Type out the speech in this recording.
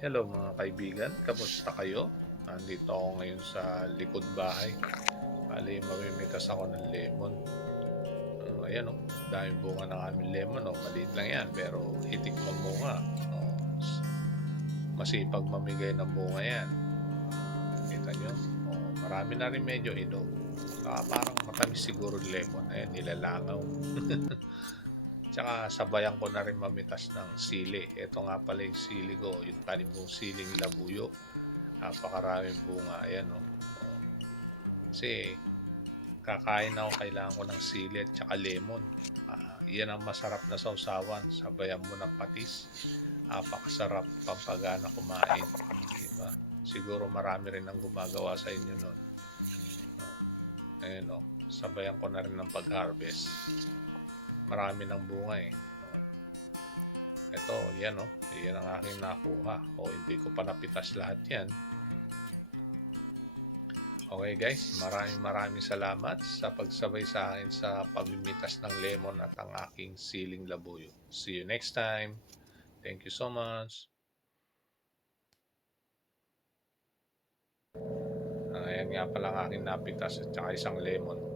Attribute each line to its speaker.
Speaker 1: Hello mga kaibigan, kamusta kayo? Nandito ako ngayon sa likod bahay. Bali, mamimitas ako ng lemon. Uh, ayan o, daming bunga ng aming lemon o. Maliit lang yan, pero hitik ng bunga. Oh, masipag mamigay ng bunga yan. Kita nyo? Oh, marami na rin medyo hinog. Saka parang matamis siguro lemon. Ayan, nilalangaw. Tsaka sabayan ko na rin mamitas ng sili. Ito nga pala yung sili ko, yung tanim kong siling labuyo. Napakaraming bunga. Ayan o. Oh. Kasi kakain ako, kailangan ko ng sili at tsaka lemon. Ah, yan ang masarap na sausawan. Sabayan mo ng patis. Napakasarap pampagana kumain. Diba? Siguro marami rin ang gumagawa sa inyo nun. Oh. Ayan o. Sabayan ko na rin ng pag-harvest marami ng bunga eh. Ito, yan oh. Yan ang aking nakuha. O hindi ko pa napitas lahat yan. Okay guys, maraming maraming salamat sa pagsabay sa akin sa pamimitas ng lemon at ang aking siling labuyo. See you next time. Thank you so much. Ayan nga pala ang aking napitas at saka isang lemon.